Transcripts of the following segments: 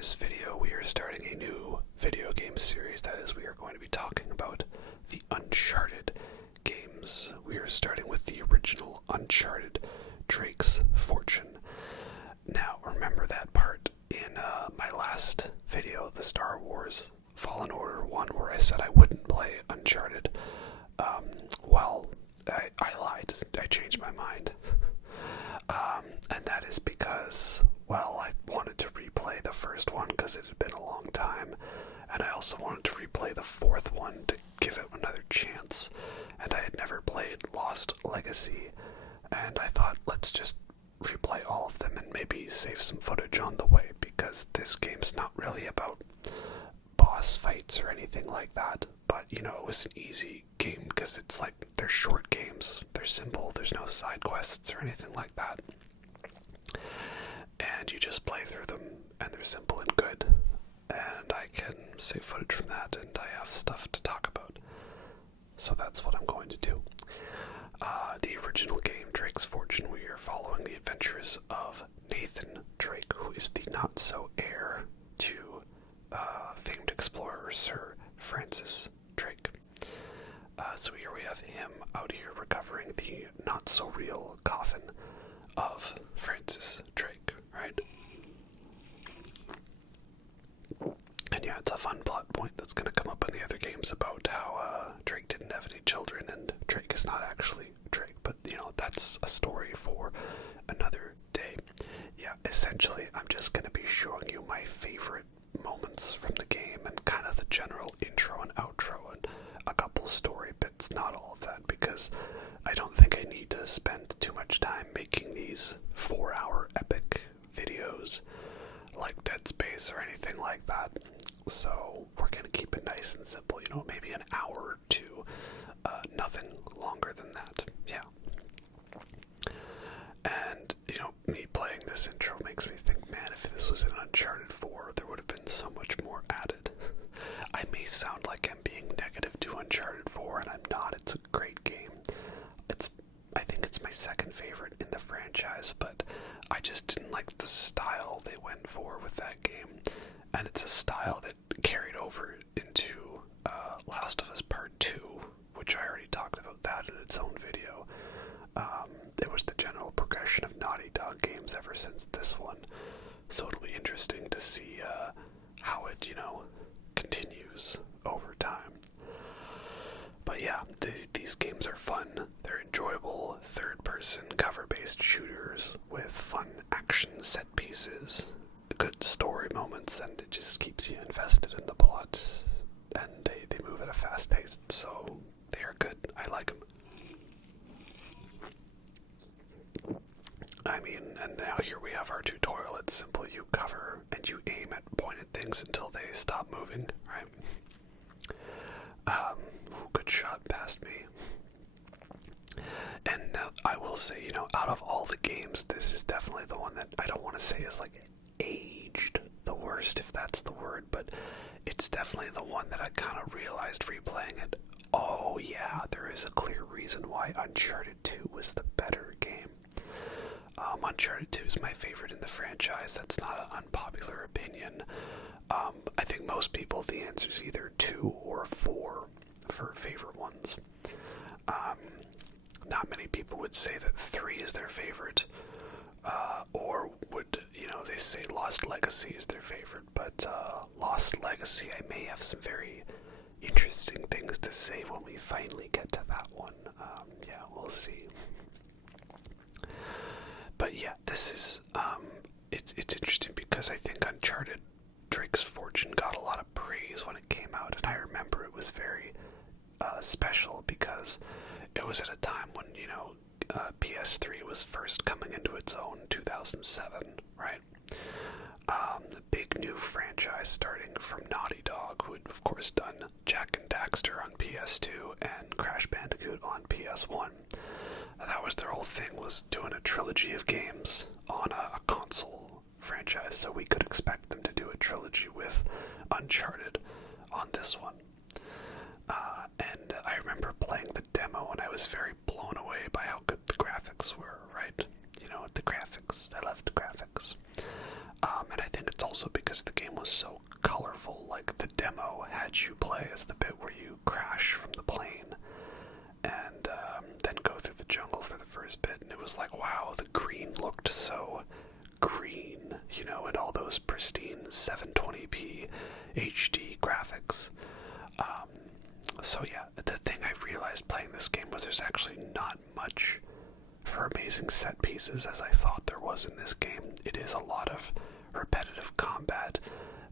this video, we are starting a new video game series. That is, we are going to be talking about the Uncharted games. We are starting with the original Uncharted, Drake's Fortune. Now, remember that part in my last video, the Star Wars Fallen Order one, where I said I wouldn't play Uncharted? Well, I lied. I changed my mind. And that is because, well, I wanted to replay the first one because it had been a long time, and I also wanted to replay the fourth one to give it another chance, and I had never played Lost Legacy, and I thought, let's just replay all of them and maybe save some footage on the way, because this game's not really about boss fights or anything like that, but, you know, it was an easy game because it's like, they're short games, they're simple, there's no side quests or anything like that. And you just play through them, and they're simple and good. And I can save footage from that, and I have stuff to talk about. So that's what I'm going to do. The original game, Drake's Fortune, we are following the adventures of Nathan Drake, who is the not-so-heir to famed explorer Sir Francis Drake. So here we have him out here recovering the not-so-real coffin of Francis Drake, right? And yeah, it's a fun plot point that's going to come up in the other games about how Drake didn't have any children, and Drake is not actually Drake, but, you know, that's a story for another day. Yeah, essentially, I'm just going to be showing you my favorite moments from the game and kind of the general intro and outro and a couple story bits, not all of that, because I don't think I need to spend too much time making these 4-hour epic videos like Dead Space or anything like that. So we're going to keep it nice and simple, you know, maybe an hour or two, nothing longer than that, yeah. And, you know, me playing this intro makes me think, man, if this was in Uncharted 4, there would have been so much more added. I may sound like I'm being negative to Uncharted 4, and I'm not. It's a great game. I think it's my second favorite in the franchise, but I just didn't like the style they went for with that game. And it's a style that carried over into Last of Us Part 2, which I already talked about that in its own video. It was the general progression of Naughty Dog games ever since this one. So it'll be interesting to see how it, you know, continues over time. But yeah, these games are fun. They're enjoyable, third-person, cover-based shooters with fun action set pieces, good story moments, and it just keeps you invested in the plot. And they move at a fast pace, so they are good. I like them. I mean, and now here we have our tutorial. It's simple. You cover and you aim at pointed things until they stop moving, right? Good shot past me. And I will say, you know, out of all the games, this is definitely the one that I don't want to say is like aged the worst, if that's the word, but it's definitely the one that I kind of realized replaying it. Oh yeah, there is a clear reason why Uncharted 2 was the better game. Uncharted 2 is my favorite in the franchise. That's not an unpopular opinion. I think most people, the answer is either 2 or 4 for favorite ones. Not many people would say that 3 is their favorite, or would, you know, they say Lost Legacy is their favorite, but Lost Legacy, I may have some very interesting things to say when we finally get to that one. Yeah, we'll see. But yeah, this is, it's interesting because I think Uncharted Drake's Fortune got a lot of praise when it came out, and I remember it was very special because it was at a time when, you know, PS3 was first coming into its own, 2007, right? The big new franchise starting from Naughty Dog, who had, of course, done Jak and Daxter on PS2 and Crash Bandicoot on PS1. That was their whole thing, was doing a trilogy of games on a console franchise, so we could expect them to do a trilogy with Uncharted on this one. And I remember playing the demo, and I was very blown away by how good the graphics were, right? You know, the graphics. I love the graphics. And I think it's also because because the game was so colorful. Like, the demo had you play as the bit where you crash from the plane and then go through the jungle for the first bit, and it was like, wow, the green looked so green, you know, and all those pristine 720p HD graphics. So yeah, the thing I realized playing this game was there's actually not much for amazing set pieces as I thought there was in this game. It is a lot of repetitive combat,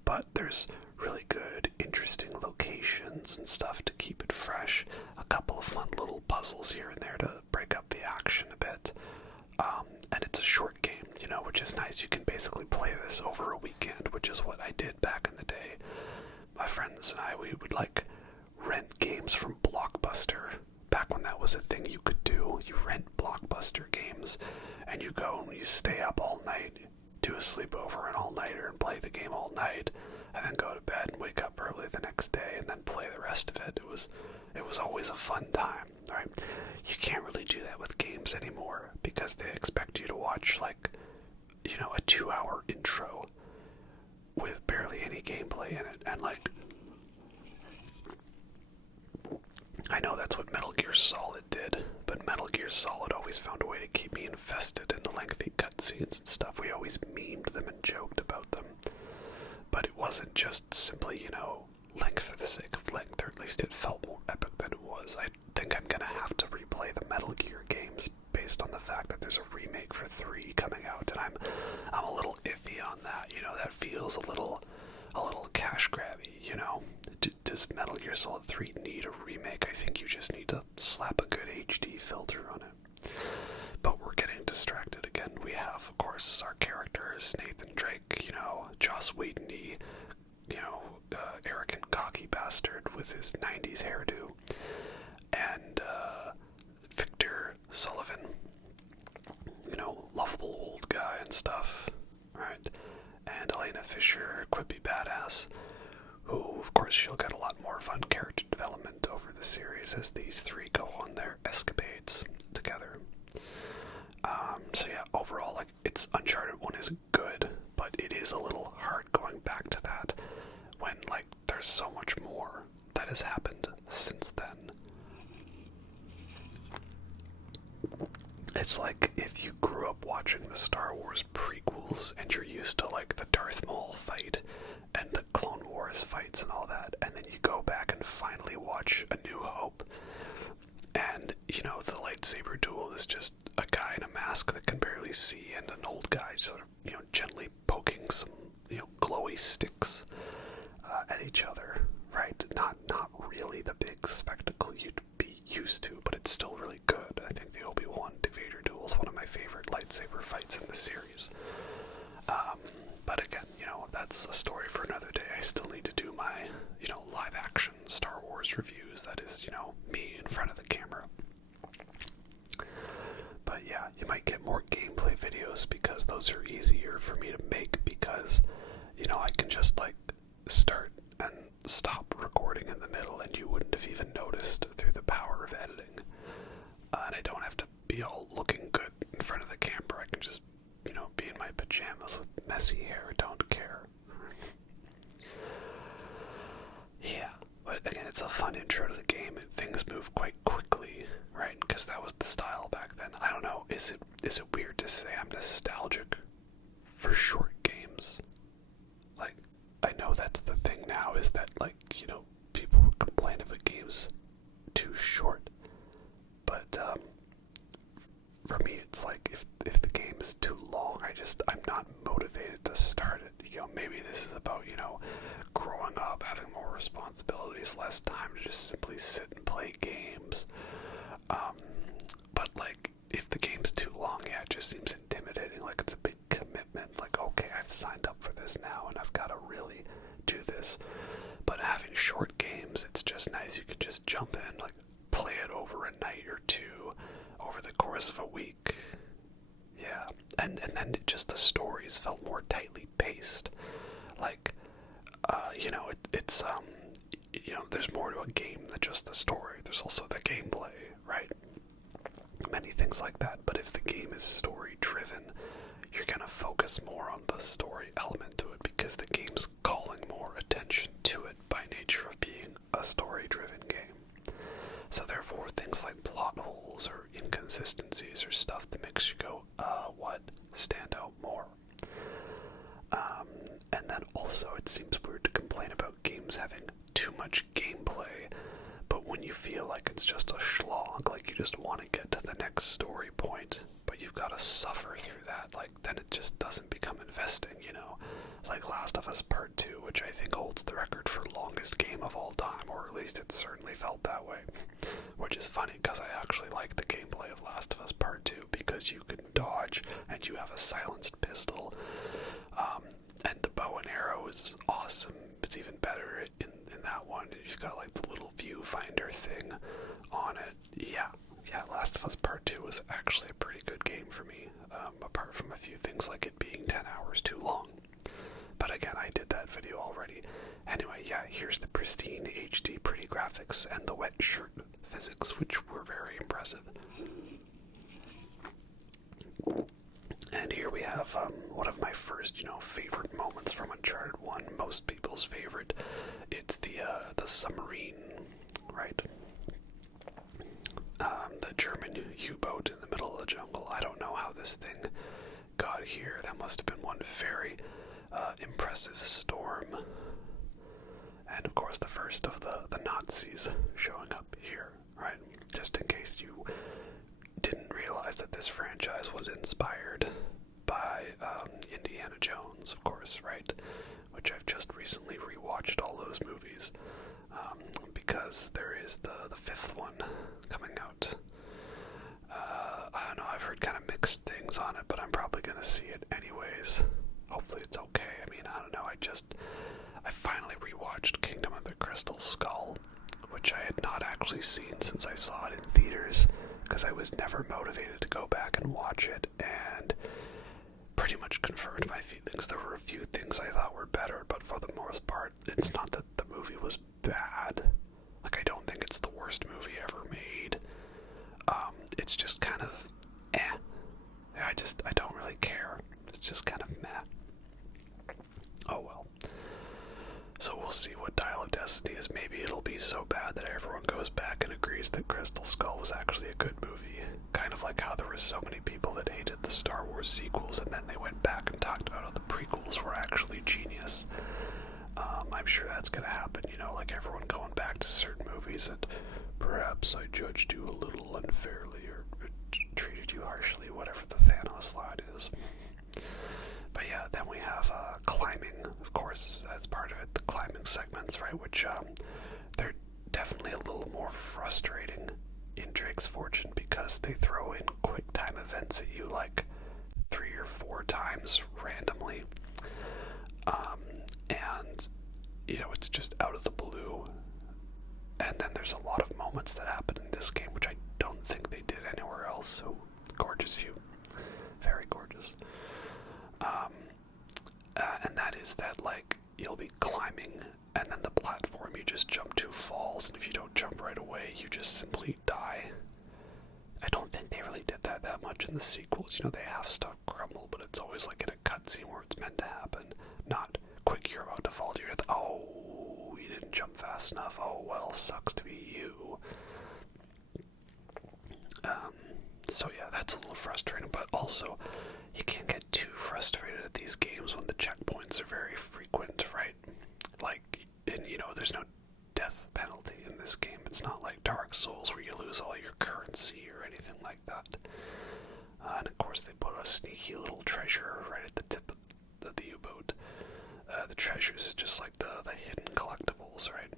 but there's really good, interesting locations and stuff to keep it fresh. A couple of fun little puzzles here and there to break up the action a bit. And it's a short game, you know, which is nice. You can basically play this over a weekend, which is what I did back in the day. My friends and I, we would like rent games from Blockbuster. Back when that was a thing you could do. You rent Blockbuster games and you go and you stay up all night, do a sleepover, an all-nighter, and play the game all night, and then go to bed and wake up early the next day and then play the rest of it. It was always a fun time, right? You can't really do that with games anymore because they expect you to watch, like, you know, a 2-hour intro with barely any gameplay in it, and like, I know that's what Metal Gear Solid did, but Metal Gear Solid always found a way to keep me invested in the lengthy cutscenes and stuff. We always memed them and joked about them, but it wasn't just simply, you know, length for the sake of length, or at least it felt more epic than it was. I think I'm gonna have to replay the Metal Gear games based on the fact that there's a remake for 3 coming out, and I'm a little iffy on that. You know, that feels a little cash grabby, you know. Does Metal Gear Solid 3 need a remake? I think you just need to slap a good HD filter on it. But we're getting distracted again. We have, of course, our characters, Nathan Drake, you know, Joss Whedon, you know, arrogant, cocky bastard with his 90s hairdo, and Victor Sullivan, you know, lovable old guy and stuff, right? And Elena Fisher, quippy badass, who, of course, she'll get a lot more fun character development over the series as these 3 go on their escapades together. So yeah, overall, like, Uncharted 1 is good, but it is a little hard going back to that when, like, there's so much more that has happened since then. It's like if you grew up watching the Star Wars prequels and you're used to, like, the Darth Maul fight and the Clone Wars fights and all that, and then you go back and finally watch A New Hope, and, you know, the lightsaber duel is just a guy in a mask that can barely see and an old guy sort of, you know, gently poking some, you know, glowy sticks at each other, right? Not really the big spectacle you'd be used to, but it's still really good. I think the Obi-Wan Vader duel is one of my favorite lightsaber fights in the series. But again, you know, that's a story for another day. I still need to do my, you know, live action Star Wars reviews. That is, you know, me in front of the camera. But yeah, you might get more gameplay videos because those are easier for me to make because, you know, I can just, like, start and stop recording in the middle and you wouldn't have even noticed through the power of editing. And I don't have to be all looking good in front of the camera. I can just, you know, be in my pajamas with messy hair. Don't care. Yeah, but again, it's a fun intro to the game and things move quite quickly, right? Because that was the style back then. I don't know, is it weird to say I'm nostalgic for short games? Like, I know that's the thing now, is that, like, you know, people complain if a game's too short. But, for me, it's like, if the game is too long, I'm not motivated to start it. You know, maybe this is about, you know, growing up, having more responsibilities, less time to just simply sit and play games. But, like, if the game's too long, yeah, it just seems intimidating, like it's a big commitment, like, okay, I've signed up for this now, and I've got to really do this. But having short games, it's just nice, you can just jump in, like, play it over a night or two, over the course of a week. Yeah, and then the stories felt more tightly paced. Like, you know, it's you know, there's more to a game than just the story. There's also the gameplay, right? Many things like that. But if the game is story driven, you're gonna focus more on the story element to it because the game's calling more attention to it by nature of being a story-driven game. So therefore, things like plot holes or inconsistencies or stuff that makes you go, what, stand out more. And then also, it seems weird to complain about games having too much gameplay, but when you feel like it's just a slog, like you just want to get to the next story point, but you've got to suffer through that, like, then it just doesn't become investing, you know? Like Last of Us Part 2, which I think holds the record for longest game of all time, or at least it certainly felt that way. Which is funny, because I actually like the gameplay of Last of Us Part 2, because you can dodge, and you have a silenced pistol, and the bow and arrow is awesome. It's even better in that one. You've got like the little viewfinder thing on it. Yeah, Last of Us Part 2 was actually a pretty good game for me, apart from a few things like it being 10 hours too long. But again, I did that video already. Anyway, yeah, here's the pristine HD pretty graphics and the wet shirt physics, which were very impressive. And here we have one of my first, favorite moments from Uncharted 1, most people's favorite. It's the submarine, right? The German U-boat in the middle of the jungle. I don't know how this thing got here. That must have been one very impressive storm. And of course the first of the Nazis showing up here, right? Just in case you didn't realize that this franchise was inspired by Indiana Jones, of course, right? Which I've just recently rewatched all those movies, because there is the fifth one coming out. I don't know, I've heard kind of mixed things on it, but I'm probably going to see it anyways. Hopefully it's okay. I mean, I don't know, I finally rewatched Kingdom of the Crystal Skull, which I had not actually seen since I saw it in theaters, because I was never motivated to go back and watch it, and pretty much confirmed my feelings. There were a few things I thought were better, but for the most part, it's not that the movie was bad. Like, I don't think it's the worst movie ever made. It's just kind of I don't really care. It's just kind of meh. Oh well. So we'll see what Dial of Destiny is. Maybe it'll be so bad that everyone goes back and agrees that Crystal Skull was actually a good movie. Kind of like how there were so many people that hated the Star Wars sequels, and then they went back and talked about how the prequels were actually genius. I'm sure that's gonna happen, like everyone going back to certain movies, and perhaps I judged you a little unfairly, or treated you harshly, whatever the Thanos line is. But yeah, then we have climbing, of course, as part of it, the climbing segments, right, which they're definitely a little more frustrating in Drake's Fortune, because they throw in quicktime events at you like 3 or 4 times randomly, and it's just out of the blue. And then there's a lot of moments that happen in this game which I don't think they did anywhere else. So gorgeous view, very gorgeous. And that is that, like, you'll be climbing, and then the platform you just jump to falls, and if you don't jump right away, you just simply die. I don't think they really did that much in the sequels. They have stuff crumble, but it's always like in a cutscene where it's meant to happen. Not, quick, you're about to fall to your death. Oh, you didn't jump fast enough. Oh, well, sucks to be you. So yeah, that's a little frustrating, but also, you can't get too frustrated at these games when the checkpoints are very frequent, right? Like, and there's no death penalty in this game. It's not like Dark Souls where you lose all your currency or anything like that. And of course they put a sneaky little treasure right at the tip of the U-boat. The treasures is just like the hidden collectibles, right?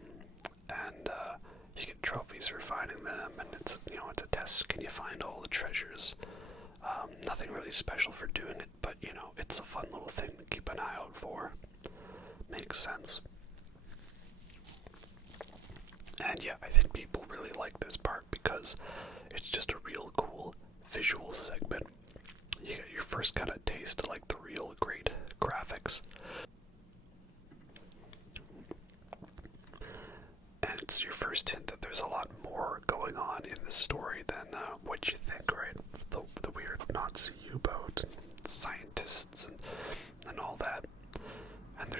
And you get trophies for finding them, and it's it's a test. Can you find all the treasures? Nothing really special for doing it, but it's a fun little thing to keep an eye out for. Makes sense. And yeah, I think people really like this part because it's just a real cool visual segment. You get your first kind of taste of like the real great graphics. And it's your first hint that there's a lot more going on in the story than what you think, right? The weird Nazi U-boat, and scientists, and all that. And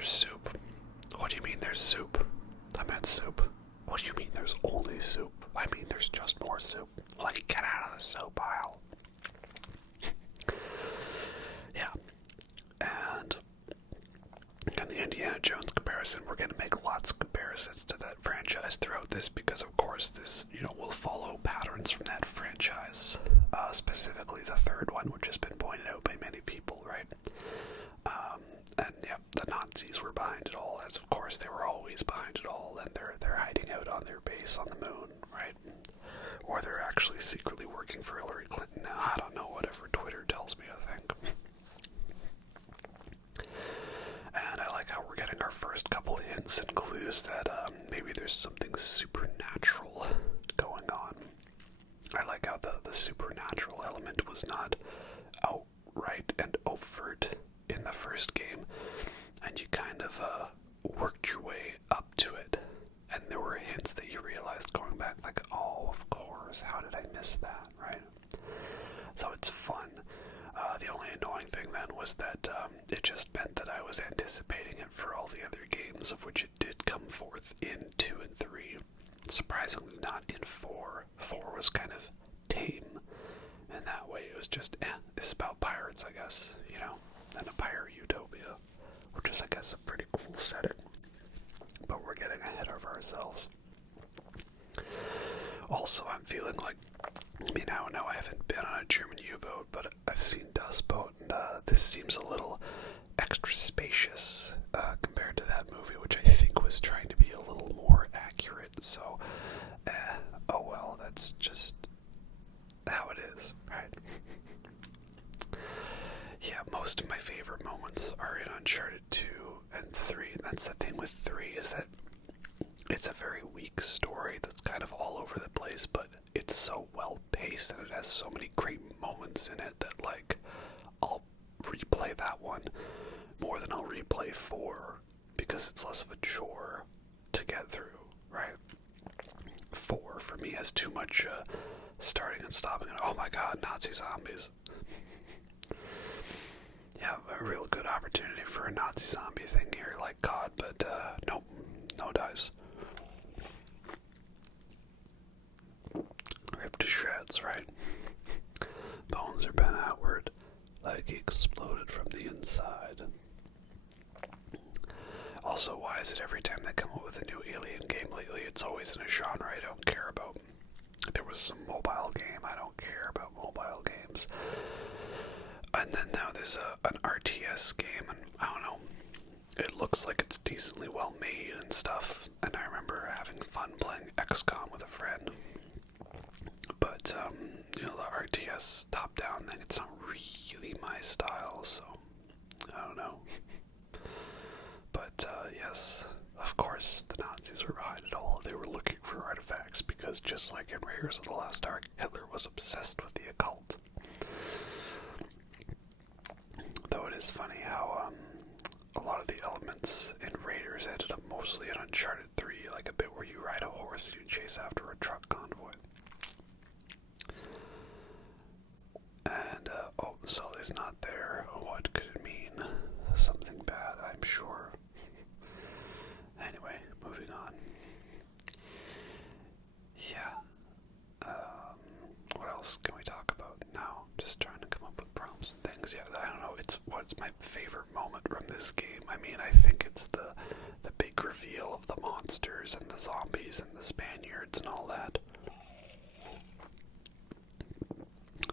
Jones comparison. We're going to make lots of comparisons to that franchise throughout this because, of course, this, will follow patterns from that franchise. Specifically the third one, which has been pointed out by many people, right? And yeah, the Nazis were behind it all, as of course they were always behind it all, and they're hiding out on their base on the moon, right? Or they're actually secretly working for Hillary Clinton now. I don't know, whatever Twitter tells me to think. And I like how we're getting our first couple hints and clues that maybe there's something supernatural going on. I like how the supernatural element was not outright and overt in the first game, and you kind of worked your way up to it, and there were hints that you realized going back, like, oh, of course, how did I miss that, right? So it's fun. The only annoying thing then was that it just meant that I was anticipating it for all the other games, of which it did come forth in 2 and 3. Surprisingly not in 4. 4 was kind of tame in that way. It was just, it's about pirates, I guess, and a pirate utopia, which is, I guess, a pretty cool setting. But we're getting ahead of ourselves. Also, I'm feeling like, I know I haven't been on a German U-boat, but I've seen Dust Boat, and this seems a little extra spacious compared to that movie, which I think was trying to be a little more accurate, so, oh well, that's just how it is, right? Yeah, most of my favorite moments are in Uncharted 2 and 3, and that's the thing with 3, is that it's a very weak story that's kind of all over the place, but it's so well paced and it has so many great moments in it that, like, I'll replay that one more than I'll replay 4 because it's less of a chore to get through, right? 4 for me has too much starting and stopping and oh my god, Nazi zombies. Yeah, a real good opportunity for a Nazi zombie thing here, like COD, but nope, no dice. Ripped to shreds, right? Bones are bent outward, like he exploded from the inside. Also, why is it every time they come up with a new Alien game lately, it's always in a genre I don't care about? There was some mobile game, I don't care about mobile games. And then now there's an RTS game, and I don't know, it looks like it's decently well made and stuff, and I remember having fun playing XCOM with a friend. But, the RTS top-down thing, it's not really my style, so I don't know. But, yes, of course, the Nazis were behind it all. They were looking for artifacts, because just like in Raiders of the Lost Ark, Hitler was obsessed with the occult. Though it is funny how, a lot of the elements in Raiders ended up mostly in Uncharted 3, like a bit where you ride a horse and you chase after a truck convoy. And, Sully's not there. What could it mean? Something bad, I'm sure. Anyway, moving on. Yeah. What else can we talk about now? Just trying to come up with prompts and things. Yeah, I don't know. What's my favorite moment from this game? I mean, I think it's the big reveal of the monsters and the zombies and the Spaniards and all that.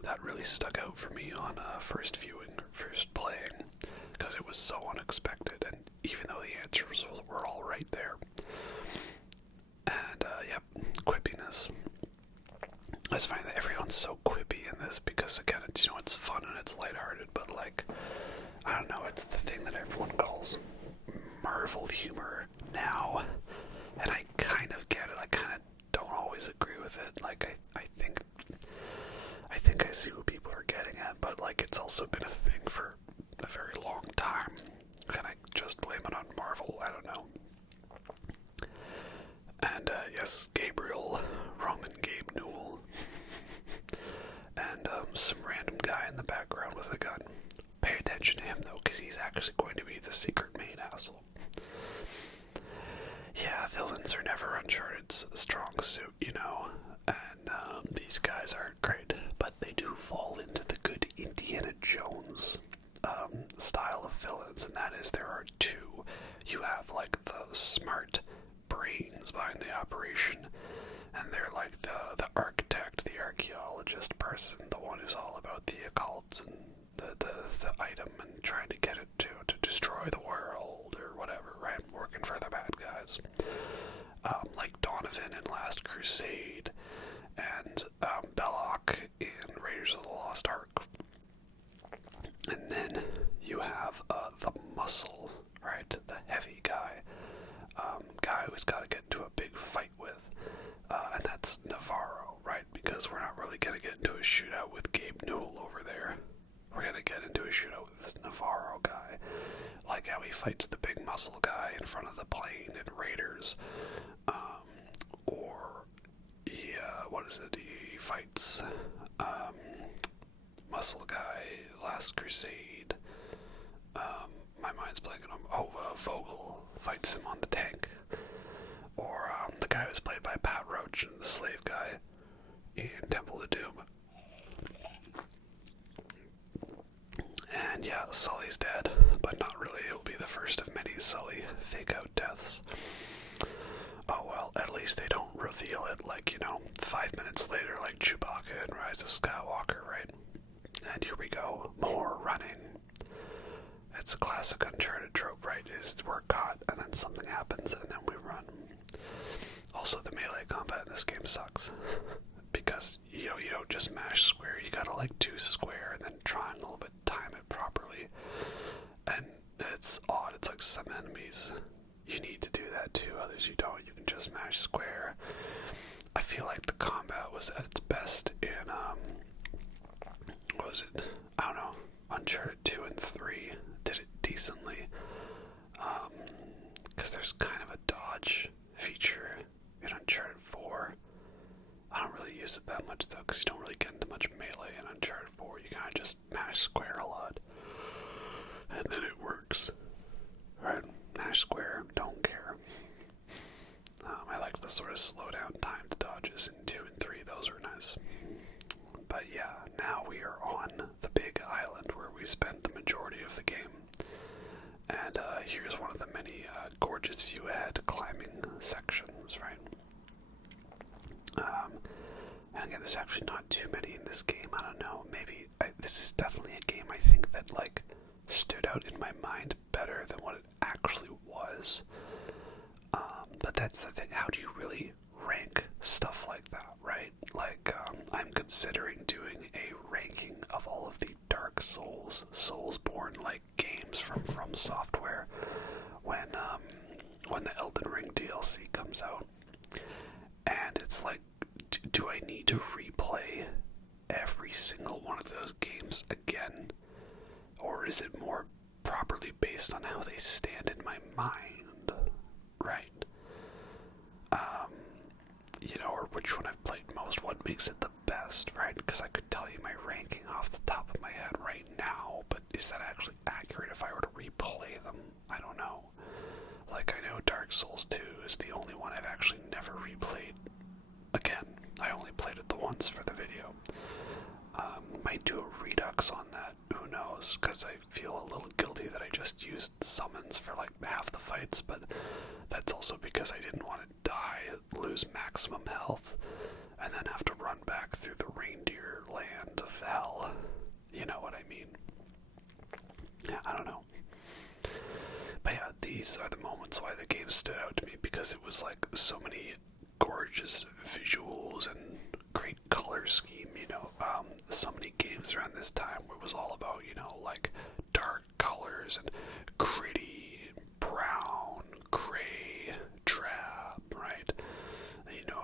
That really stuck out for me on first viewing or first playing, because it was so unexpected, and even though the answers were all right there. And, yep, quippiness. It's funny that everyone's so quippy in this, because, again, it's fun and it's lighthearted, but, like, I don't know, it's the thing that everyone calls Marvel humor now, and I kind of get it. I kind of don't always agree with it. Like, I think I see what people are getting at, but, like, it's also been a thing for a very long time. Can I just blame it on Marvel? I don't know. And, yes, Gabriel, Roman Gabe Newell, and, some random guy in the background with a gun. Pay attention to him, though, because he's actually going to be the secret main asshole. Yeah, villains are never Uncharted's strong suit, and these guys aren't great, but they do fall into the good Indiana Jones style of villains, and that is there are two. you have like the smart brains behind the operation, and they're like the architect, the archaeologist person, the one who's all about the occult and the item and trying to get it to destroy the world or whatever, right? Working for the bad guys. Like Donovan in Last Crusade, and Belloc in Raiders of the Lost Ark. And then you have the muscle, right? The heavy guy. Guy who's got to get into a big fight with. And that's Navarro, right? Because we're not really going to get into a shootout with Gabe Newell over there. We're going to get into a shootout with this Navarro guy. Like how he fights the big muscle guy in front of the plane in Raiders. Or what is it? He fights muscle guy, Last Crusade. My mind's blanking on. Vogel fights him on the tank. Or the guy who's played by Pat Roach, the slave guy in Temple of Doom. And yeah, Sully's dead, but not really. He'll be the first of many Sully fake-out deaths. Oh well, at least they don't reveal it like, 5 minutes later, like Chewbacca in Rise of Skywalker, right? And here we go, more running. It's a classic Uncharted trope, right? Is we're caught, and then something happens, and then we run. Also, the melee combat in this game sucks. Because, you don't just mash square, you gotta like do square and then triangle, but time it properly. And it's odd, it's like some enemies, you need to do that too, others you don't, you can just mash square. I feel like the combat was at its best in, what was it? I don't know, Uncharted 2 and 3 did it decently. Because there's kind of a dodge feature in Uncharted 4. I don't really use it that much though, because you don't really get into much melee in Uncharted 4. You kind of just mash square a lot. And then it works. Right? Mash square, don't care. I like the sort of slow down timed dodges in 2 and 3. Those were nice. But yeah, now we are on the big island where we spent the majority of the game. And here's one of the many gorgeous view-ahead climbing sections, right? And again, there's actually not too many in this game. I don't know, maybe this is definitely a game I think that like stood out in my mind better than what it actually was. But that's the thing, how do you really rank stuff like that, right? Like, I'm considering doing a ranking of all of the Dark Souls, Soulsborne-like games from Software when the Elden Ring DLC comes out. And it's like, do I need to replay every single one of those games again? Or is it more properly based on how they stand in my mind, right? Or which one I've played most, what makes it the best, right? Because I could tell you my ranking off the top of my head right now, but is that actually accurate if I were to replay them? I don't know. Like, I know Dark Souls 2 is the only one I've actually never replayed again. I only played it the once for the video. Might do a redux on that, who knows, because I feel a little guilty that I just used summons for like half the fights, but that's also because I didn't want to die, lose maximum health, and then have to run back through the reindeer land of hell. You know what I mean? Yeah, I don't know. But yeah, these are the moments why the game stood out to me, because it was like so many gorgeous visuals and great color scheme, so many games around this time where it was all about, like dark colors and gritty, brown, gray, drab, right?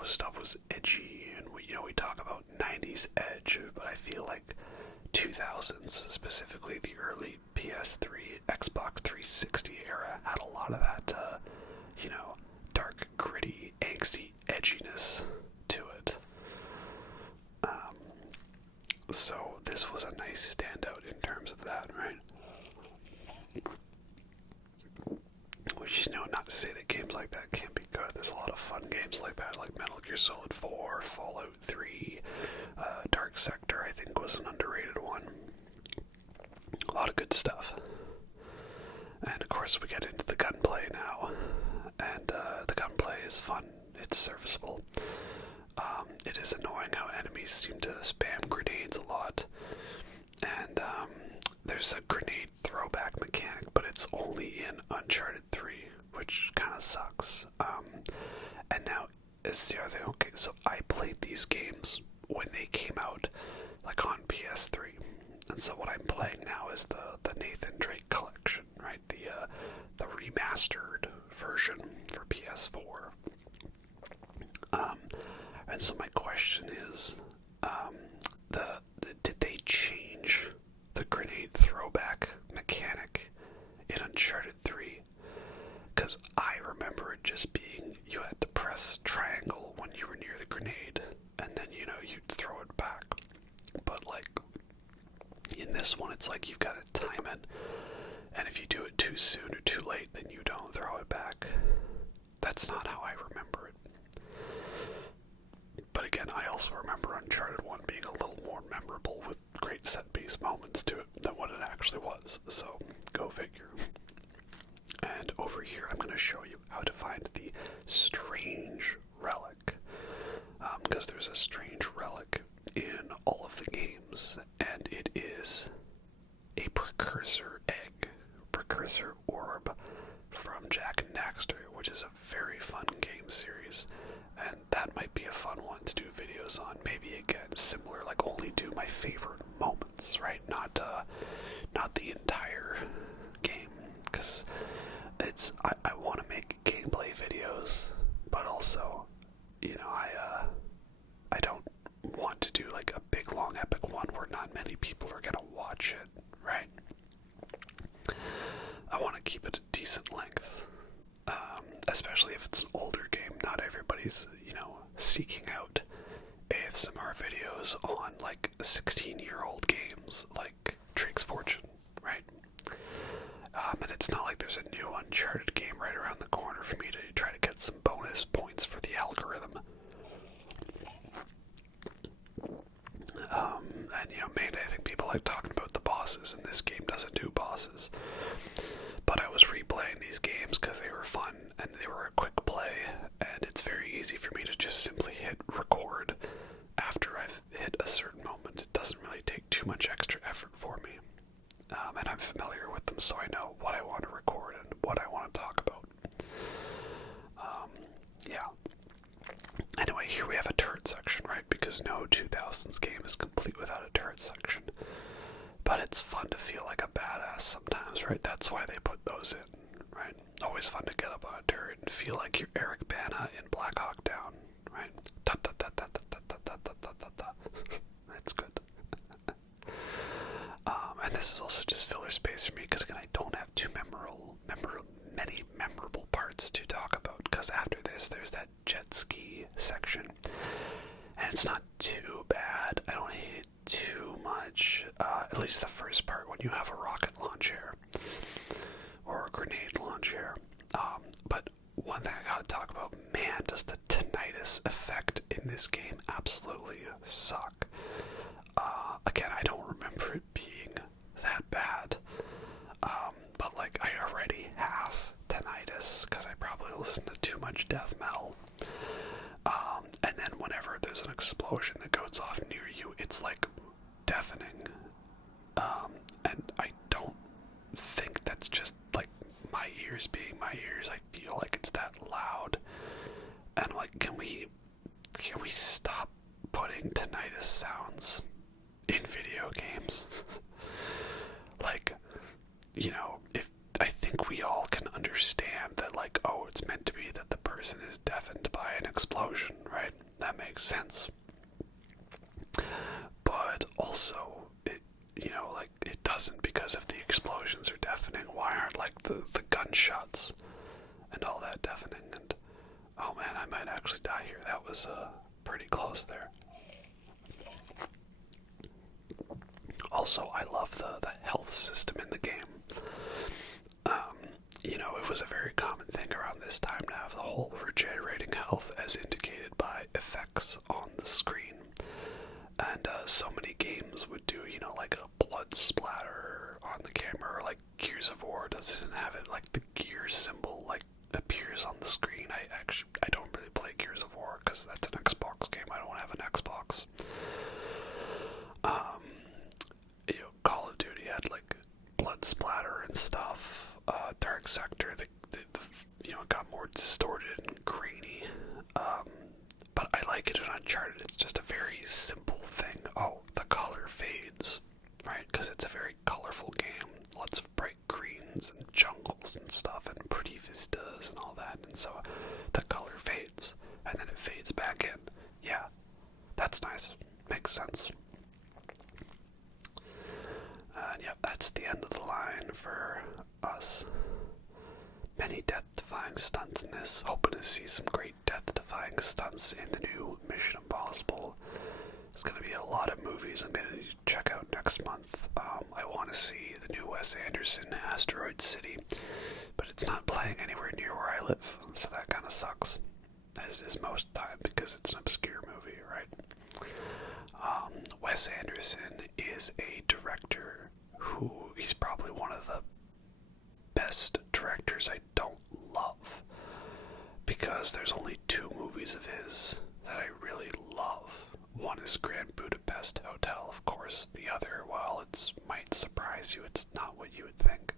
Stuff was edgy, and we talk about 90s edge, but I feel like 2000s, specifically the early PS3, Xbox 360 era, had a lot of that, dark, gritty, angsty edginess to it. So this was a nice standout in terms of that, right? Which is, not to say that games like that can't be good. There's a lot of fun games like that, like Metal Gear Solid 4, Fallout 3, Dark Sector, I think, was an underrated one. A lot of good stuff. And of course, course, we get into the gunplay now, and the gunplay is fun. It's serviceable. It is annoying how enemies seem to spam grenades a lot, and there's a grenade throwback mechanic, but it's only in Uncharted 3, which kind of sucks. And now, is the other thing. Okay, so I played these games when they came out, like on PS3, and so what I'm playing now is the Nathan Drake collection, right? The remastered version for PS4. And so my question is, did they change the grenade throwback mechanic in Uncharted 3? Because I remember it just being you had to press triangle when you were near the grenade, and then, you'd throw it back. But, like, in this one, it's like you've got to time it, and if you do it too soon or too late, then you don't throw it back. That's not how I remember it. But again, I also remember Uncharted 1 being a little more memorable with great set-piece moments to it than what it actually was, so go figure. And over here, I'm going to show you how to find the strange relic, because there's a strange relic in all of the games, and it is a precursor egg, precursor orb from Jak and Daxter, which is a very fun game series, and that might be a fun one to do videos on. Maybe again similar, like only do my favorite moments, right? Not the entire game, because I want to make gameplay videos, but also, I don't want to do like a big long epic one where not many people are gonna watch it, right? I want to keep it a decent length, especially if it's an older game. Not everybody's, seeking out ASMR videos on like 16-year-old games like Drake's Fortune, right? And it's not like there's a new Uncharted game right around the corner for me to try to get some bonus points for the algorithm. And mainly I think people like talking about the bosses, and this game doesn't do bosses. But I was replaying these games because they were fun, and they were a quick play, and it's very easy for me to just simply hit record after I've hit a certain moment. It doesn't really take too much extra effort for me. And I'm familiar with them, so I know what I want to record and what I want to talk about. Yeah. Anyway, here we have a turret section, right? Because no 2000s game is complete without a turret section. But it's fun to feel like a badass sometimes, right? That's why they put those in, right? Always fun to get up on a turret and feel like you're Eric Bana in Black Hawk Down, right? That's good. And this is also just filler space for me, because again, I don't have too many memorable parts to talk about, because after this, there's that jet ski section, and it's not too bad. I don't hate it too much, at least the first part, when you have a rocket launcher, or a grenade launcher. But one thing I gotta talk about, man, does the tinnitus effect in this game absolutely suck. Again, I don't remember it being that bad, but like I already have tinnitus because I probably listen to too much death metal, and then whenever there's an explosion that goes off near you, it's like deafening, and I don't think that's just like my ears being my ears. I feel like it's that loud, and like, can we stop putting tinnitus sounds in video games? Like, if I think we all can understand that, like, oh, it's meant to be that the person is deafened by an explosion, right? That makes sense. But also, it doesn't, because if the explosions are deafening, why aren't, like, the gunshots and all that deafening? And, oh man, I might actually die here. That was, pretty close there. Also, I love the health system in the game. It was a very common thing around this time to have the whole regenerating health as indicated by effects on the screen. And so many games would do, like a blood splatter on the camera, or like Gears of War 4 doesn't have it like the gear symbol like appears on the screen. I don't really play Gears of War because that's an Xbox game. I don't have an Xbox. Call of Duty had like blood splatter and stuff. Dark Sector, the it got more distorted and grainy. But I like it in Uncharted. It's just a very simple thing. Oh, the color fades, right? Because it's a very colorful game. Lots of bright greens and jungles and stuff and pretty vistas and all that. And so the color fades and then it fades back in. Yeah, that's nice. Makes sense. And yeah, that's the end of the line for us. Many death-defying stunts in this. Hoping to see some great death-defying stunts in the new Mission Impossible. There's going to be a lot of movies I'm going to check out next month. I want to see the new Wes Anderson Asteroid City, but it's not playing anywhere near where I live, so that kind of sucks. As is most time, because it's an obscure movie, right? Wes Anderson is a director who, he's probably one of the best directors I don't love, because there's only 2 movies of his that I really love. One is Grand Budapest Hotel, of course. The other, while it might surprise you, it's not what you would think.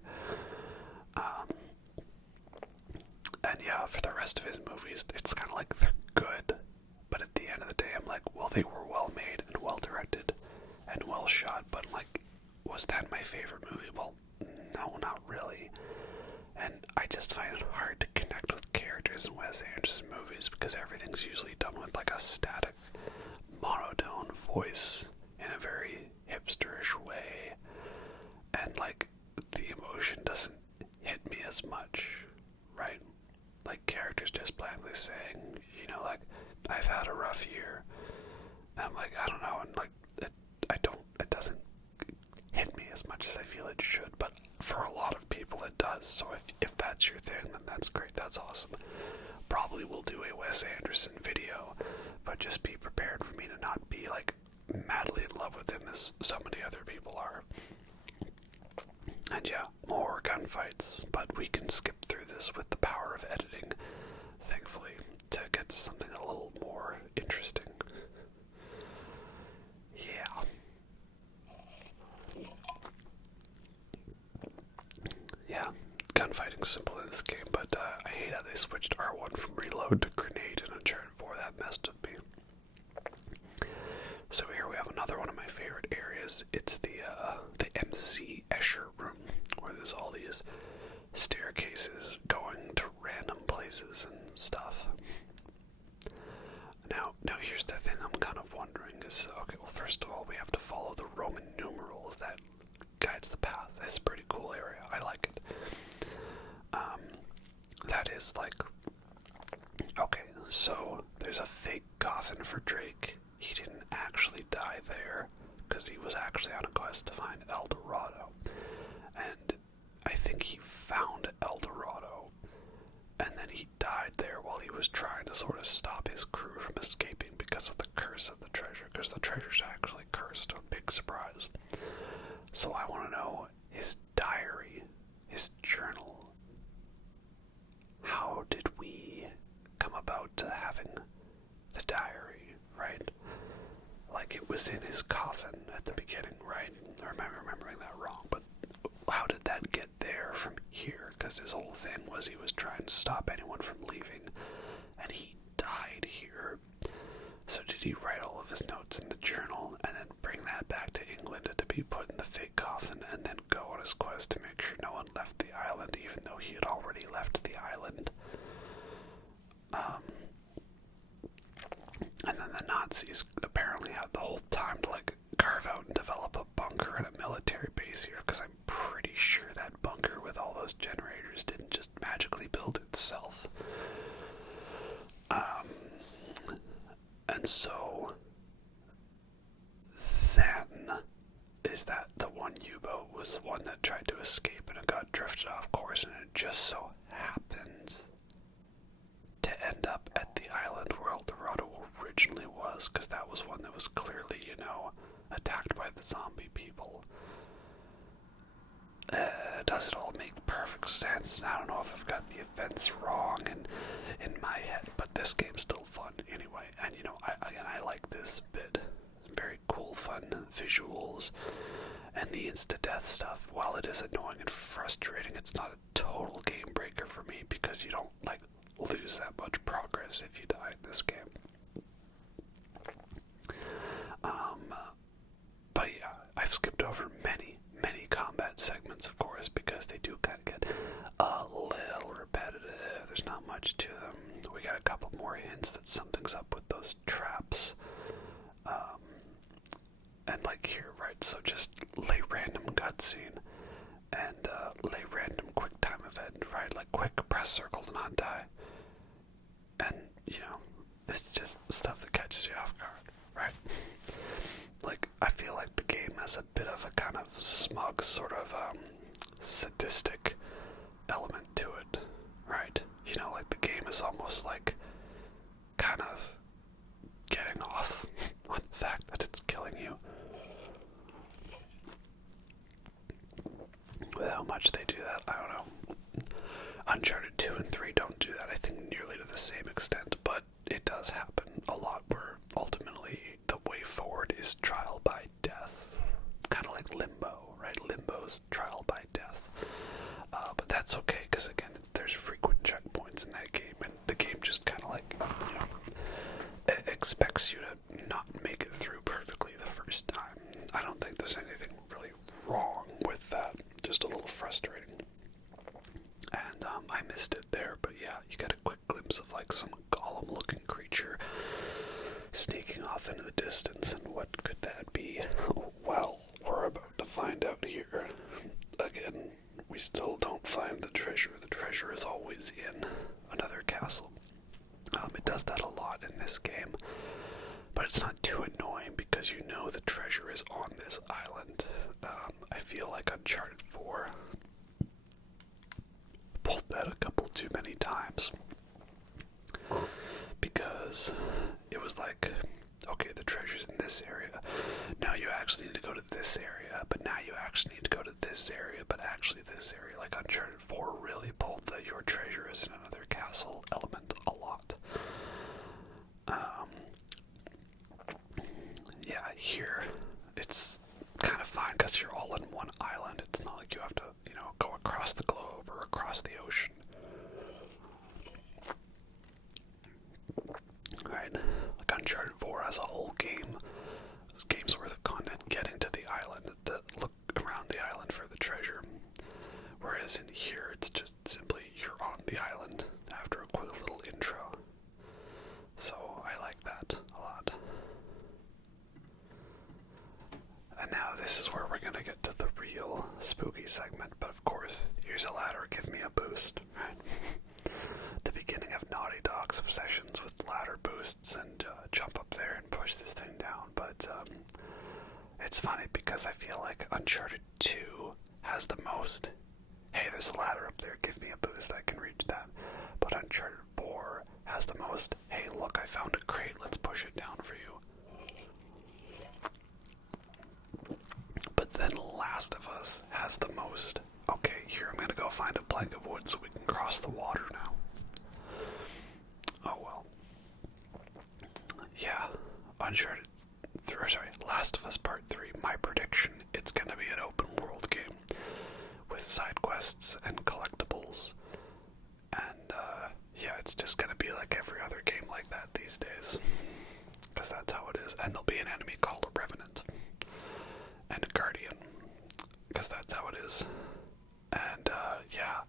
And yeah, for the rest of his movies, it's kind of like they're good, but at the end of the day, I'm like, well, they were well made and well directed and well shot, but I'm like, was that my favorite movie? Well, no, not really. And I just find it hard to connect with characters in Wes Anderson movies because everything's usually done with like a static, monotone voice in a very hipsterish way. And like, the emotion doesn't hit me as much, right? Like characters just blandly saying, like, I've had a rough year. And I'm like, I don't know, and like, it doesn't hit me as much as I feel it should, but for a lot of people it does. So if that's your thing, then that's great, that's awesome. Probably will do a Wes Anderson video, but just be prepared for me to not be like madly in love with him as so many other people are. And yeah, more gunfights, but we can skip through this with the power of editing, thankfully, to get to something a little more interesting. Yeah. Yeah, gunfighting's simple in this game, but I hate how they switched R1 from reload to grenade in Uncharted 4. That messed with me. So here we have another one of my favorite areas. It's the MC Escher room, where there's all these staircases going to random places and stuff. Now here's the thing I'm kind of wondering is, okay, well, first of all, we have to follow the Roman numerals that guides the path. It's a pretty cool area. I like it. That is like, okay, so there's a fake coffin for Drake. He didn't actually die there because he was actually on a quest to find El Dorado. And I think he found El Dorado, and then he died there while he was trying to sort of stop his crew from escaping because of the curse of the treasure, because the treasure's actually cursed. A big surprise. So I want to know his diary, his journal. How did we come about to having the diary, right? Like, it was in his coffin at the beginning, right? Or am I remembering that wrong? But how did that get there from here? Because his whole thing was he was trying to stop anyone from leaving, and he died here. So did he write all of his notes in the journal and then bring that back to England to be put in the fake coffin and then go on his quest to make sure no one left the island, even though he had already left the island? And then the Nazis apparently had the whole time to like carve out and develop a bunker and a military base here, because I'm pretty sure that bunker with all those generators didn't just magically build itself. And so then is that the one U-boat was the one that tried to escape and it got drifted off course, and it just so happened to end up at the island where El Dorado originally was, because that was one that was clearly, attacked by the zombie people. It does it all make perfect sense. I don't know if I've got the events wrong in my head, but this game's still fun anyway. And you know, I like this bit. Very cool, fun visuals, and the insta-death stuff. While it is annoying and frustrating, it's not a total game breaker for me because you don't like lose that much progress if you die in this game. But yeah, I've skipped over many combat segments, of course, because they do kind of get a little repetitive. There's not much to them. We got a couple more hints that something's up with those traps. And like here, right, so just lay random cutscene and lay random quicktime event, right, like quick press circle to not die. And, you know, it's just stuff that catches you off guard, right? Like, I feel like the game has a bit of a kind of smug, sort of sadistic element to it, right? You know, like the game is almost like kind of getting off on the fact that it's killing you. With how much they do that, I don't know. Uncharted 2 and 3 don't do that, I think, nearly to the same extent, but it does happen a lot where ultimately the way forward is trial by death. Kind of like Limbo, right? Limbo's trial by death. But that's okay, because again, there's frequent checkpoints in that game, and the game just kind of like, you know, it expects you to not make it through perfectly the first time. I don't think there's anything really wrong with that, just a little frustrating. And I missed it there, but yeah, you get a quick glimpse of like some golem-looking creature sneaking off into the distance, and what could that be? Well, we're about to find out here. Again, we still don't find the treasure. The treasure is always in another castle. It does that a lot in this game, but it's not too annoying because you know the treasure is on this island. I feel like Uncharted 4 pulled that a couple too many times because it was like, okay, the treasure's in this area, now you actually need to go to this area, but now you actually need to go to this area, but actually this area. Like Uncharted 4 really pulled the your treasure is in another castle element a lot. Yeah, here it's kind of fine because you're all in one island. It's not like you have to, you know, go across the globe or across the ocean. Right? Like Uncharted 4 has a whole game's worth of content getting to the island to look around the island for the treasure. Whereas in here, it's just simply you're on the island after a quick little intro. So I like that a lot. And now this is where we're gonna get to the real spooky segment, but of course, use a ladder, give me a boost, right? The beginning of Naughty Dog's obsessions with ladder boosts and jump up there and push this thing down, but it's funny because I feel like Uncharted 2 has the most, hey, there's a ladder up there, give me a boost, I can reach that. But Uncharted 4 has the most, hey, look, I found a crate, let's push it down for you. But then Last of Us has the most, okay, here, I'm gonna go find a plank of wood so we can cross the water now. Oh well. Yeah, Last of Us Part 3, my prediction, it's gonna be an open world game with side quests and collectibles, and yeah, it's just gonna be like every other game like that these days, because that's how it is. And there'll be an enemy called a Revenant and a Guardian, because that's how it is. And yeah,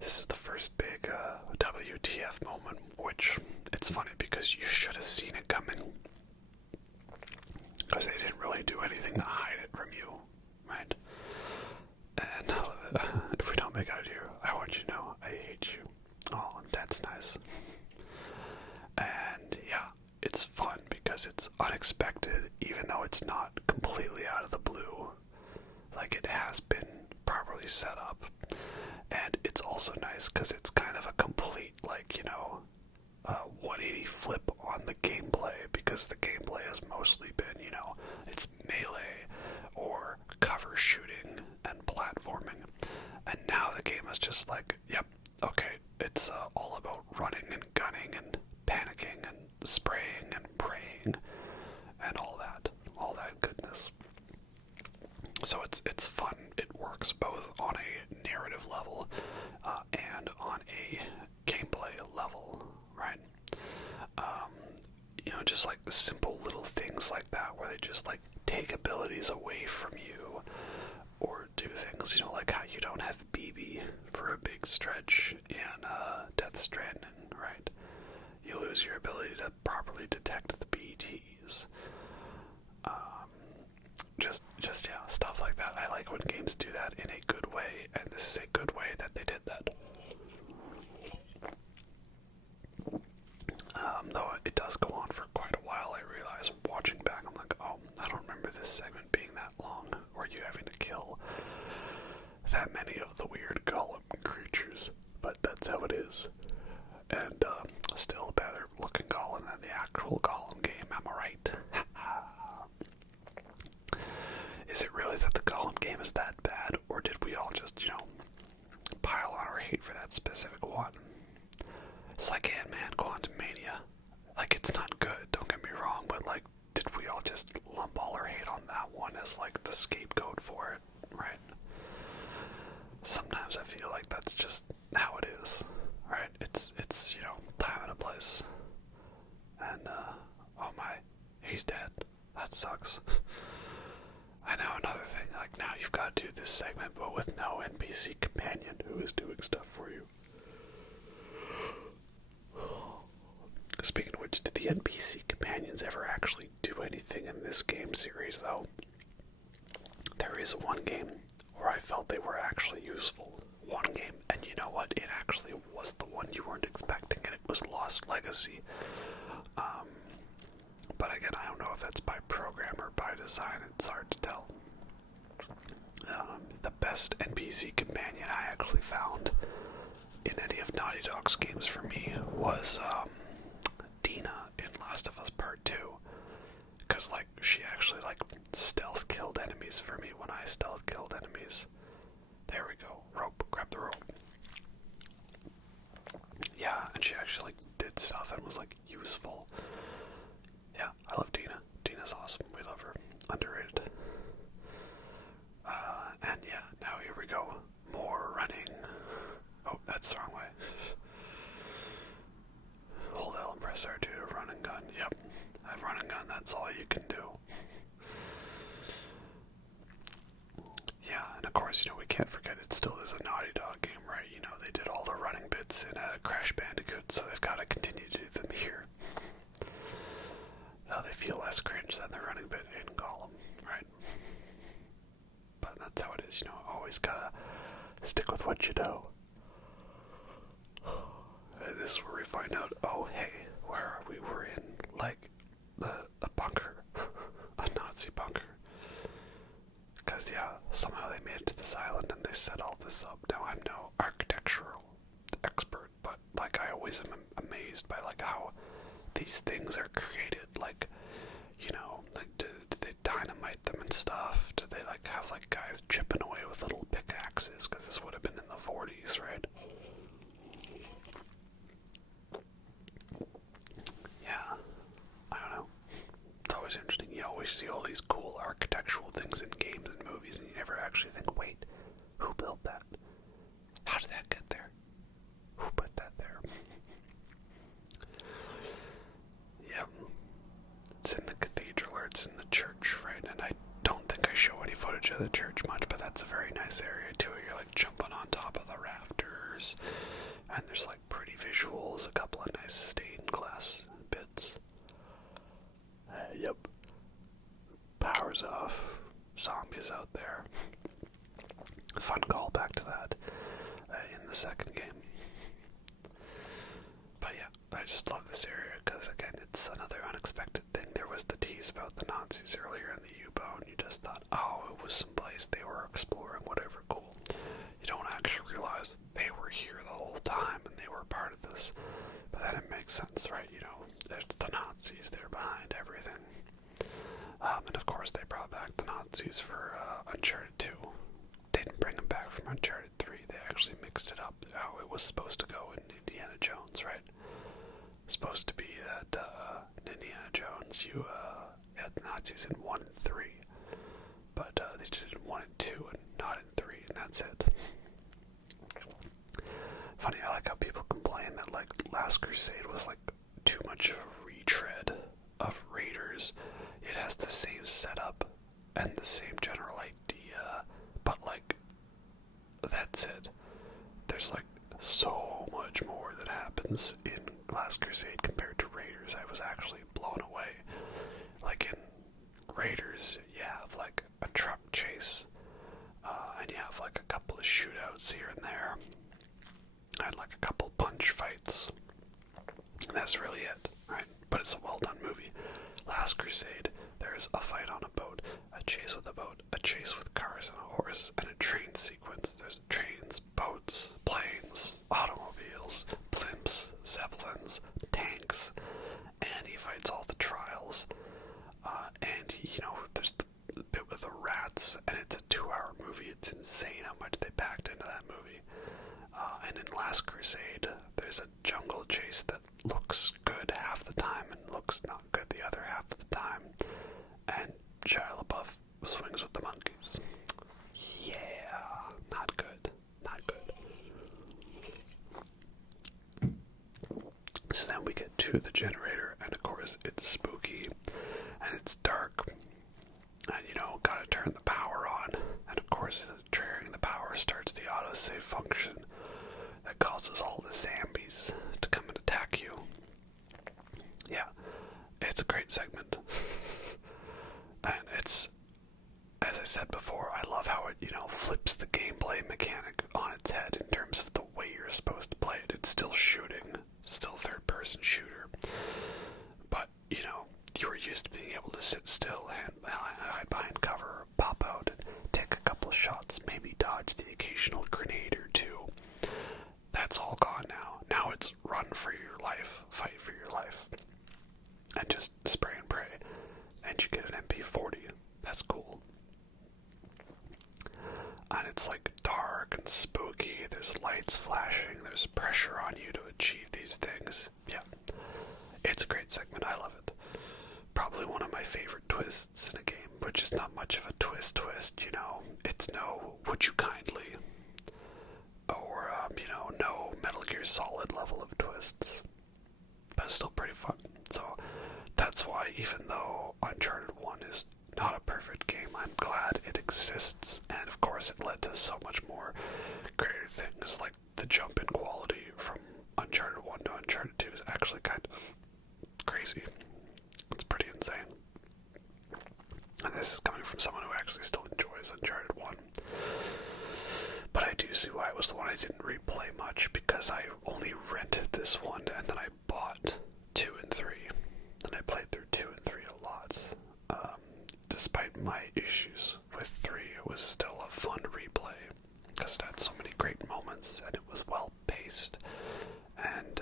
this is the first big WTF moment, which it's funny because you should have seen it coming, because they didn't really do anything to hide it from you, right? And if we don't make out here, I want you to know I hate you. Oh, that's nice. And yeah, it's fun because it's unexpected, even though it's not completely out of the blue. Like, it has been properly set up. And it's also nice because it's kind of a complete, like, you know, 180 flip on the gameplay, because the gameplay has mostly been, you know, it's melee or cover shooting and platforming. was just like, yep, okay, it's all about running and gunning and panicking and spraying and praying and all that goodness. So it's fun. It works both on a narrative level and on a gameplay level, right? Just like the simple little things like that, where they just like take abilities away from you, or do things, like how you don't have BB for a big stretch in Death Stranding, right? You lose your ability to properly detect the BTs. Just yeah, stuff like that. I like when games do that in a good way, and this is a good way that they did that. Though it does go on for quite a while, I realize watching back, I'm like, oh, I don't remember this segment being that long, or you having to kill that many of the weird golem creatures, but that's how it is. And still a better looking golem than the actual golem game, am I right? Is it really that the golem game is that bad, or did we all just, pile on our hate for that specific one? It's like Ant-Man Quantumania. Like, it's not good, don't get me wrong, but like, did we all just lump all our hate on that one as like the scapegoat for it, right? Sometimes I feel like that's just how it is, right? It's time and a place. And, oh my, he's dead. That sucks. I know, another thing, like, now you've got to do this segment, but with no NPC companion who is doing stuff for you. Speaking of which, did the NPC companions ever actually do anything in this game series, though? There is one game where I felt they were actually useful. One game, and you know what? It actually was the one you weren't expecting, and it was Lost Legacy. But again, I don't know if that's by program or by design. It's hard to tell. The best NPC companion I actually found in any of Naughty Dog's games for me was Dina in Last of Us Part 2. Because, like, she actually, like, stealth killed enemies for me when I stealth killed enemies. There we go. Rope. Grab the rope. Yeah, and she actually, like, did stuff and was, like, useful. Yeah, I love Dina. Dina's awesome. We love her. Underrated. And yeah, now here we go. More running. Oh, that's the wrong way. Hold L and press R2 to run and gun. Yep. I've run and gun. That's all you can do. Yeah, and of course, we can't forget it still is a Naughty Dog game, right? They did all the running bits in Crash Bandicoot, so they've got to continue to do them here. They feel less cringe than the running bit in Gollum, right? But that's how it is, always gotta stick with what you know. This is where we find out, oh hey, where are we? We're in, like, a bunker. A Nazi bunker. Because, yeah, somehow they made it to this island and they set all this up. Now, I'm no architectural expert, but, like, I always am amazed by, like, how these things are created. Like, like, do they dynamite them and stuff? Do they, like, have, like, guys chipping away with little pickaxes? Because this would have been in the 40s, right? Yeah, I don't know. It's always interesting. You always see all these cool architectural things in games and movies, and you never actually think, wait, who built that? How did that get there? Who put that there? Yep. It's in the cathedral, or it's in the church, right? And I don't think I show any footage of the church much, but that's a very nice area too. You're like jumping on top of the rafters, and there's like pretty visuals, a couple of nice stained glass bits. Yep. Power's off. Zombies out there. Fun call back to that in the second game. But yeah, I just love this area because, again, it's another unexpected thing. There was the tease about the Nazis earlier in the U-boat, and you just thought, oh, it was someplace they were exploring, whatever, cool. You don't actually realize they were here the whole time and they were part of this. But then it makes sense, right? It's the Nazis, they're behind everything. And of course, they brought back the Nazis for Uncharted 2. They didn't bring them back from Uncharted 3. They actually mixed it up how it was supposed to go in Indiana Jones, right? Supposed to be that in Indiana Jones you had Nazis in 1 and 3, but they did in 1 and 2 and not in 3, and that's it. Funny, I like how people complain that like Last Crusade was like too much of a retread of Raiders. It has the same setup and the same general idea, but like that's it. There's like so much more that happens in Last Crusade compared to Raiders. I was actually blown away. Like in Raiders, you have like a truck chase, and you have like a couple of shootouts here and there, and like a couple punch fights, and that's really it, right? But it's a well-done movie. Last Crusade, there's a fight on a boat, a chase with a boat, a chase with cars and a horse, and a train sequence. There's trains, boats, planes, automobiles, blimps, zeppelins, tanks, and he fights all the trials. And, you know, there's the bit with the rats, and it's a 2-hour movie. It's insane how much they packed into that movie. And in Last Crusade, there's a jungle chase that looks good half the time and looks not good the other half of the time. And Shia LaBeouf swings with the monkeys. Yeah, not good. Not good. So then we get to the generator, and of course it's spooky, and it's dark, and you know, gotta turn the power on, and of course triggering the power starts the autosave function that causes all the zombies to come and attack you. Yeah, it's a great segment. And it's, as I said before, I love how it, you know, flips the gameplay mechanic on its head in terms of the way you're supposed to play it. It's still shooting, still third-person shooter, but, you know, you were used to being able to sit still and hide behind cover, pop out, and take a couple of shots, maybe dodge the occasional grenade or two. That's all gone now. Now it's run for your life, fight for your life, and just spray and pray. And you get an MP40. That's cool. And it's like dark and spooky. There's lights flashing. There's pressure on you to achieve these things. Yeah. It's a great segment. I love it. Probably one of my favorite twists in a game, which is not much of a twist, you know. It's no Would You Kindly, or, you know, no Metal Gear Solid level of twists. But it's still pretty fun. So that's why, even though Uncharted 1 is not a perfect game, I'm glad it exists. And of course it led to so much more greater things, like the jump in quality from Uncharted 1 to Uncharted 2 is actually kind of crazy. It's pretty insane. And this is coming from someone who actually still enjoys Uncharted 1. But I do see why it was the one I didn't replay much, because I only rented this one and then I bought 2 and 3. And I played through 2 and 3 a lot. Despite my issues with 3, it was still a fun replay, because it had so many great moments and it was well paced and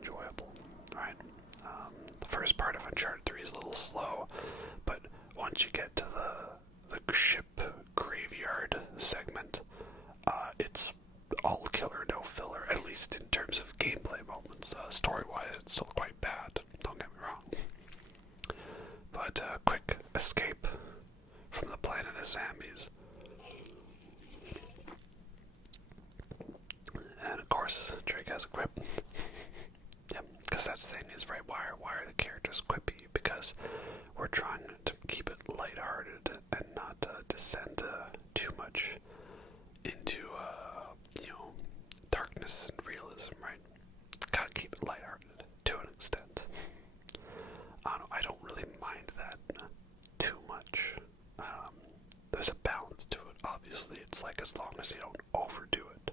enjoyable, right? The first part of Uncharted 3 is a little slow, but once you get to the ship graveyard segment, it's all killer, no filler, at least in terms of gameplay moments. Story-wise, it's still quite bad, don't get me wrong. But quick escape from the planet of zombies. And of course, Drake has a quip. Yep, because that's the thing is, right, why are the characters quippy? Because we're trying to keep it lighthearted and not descend too much into, you know, darkness and realism, right? Gotta keep it lighthearted to an extent. I don't really mind that too much. There's a balance to it, obviously. It's like, as long as you don't overdo it.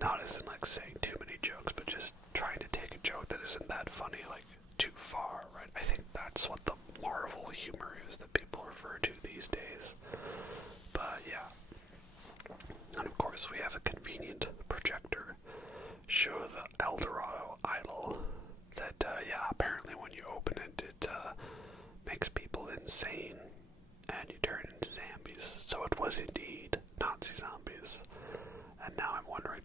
Not as in like saying too many jokes, but just trying to take a joke that isn't that funny, like, too far, right? I think that's what the Marvel humor is that people refer to these days. But yeah. And of course we have a convenient projector. Show the Eldorado idol that, yeah, apparently when you open it, it makes people insane and you turn into zombies. So it was indeed Nazi zombies. And now I'm wondering,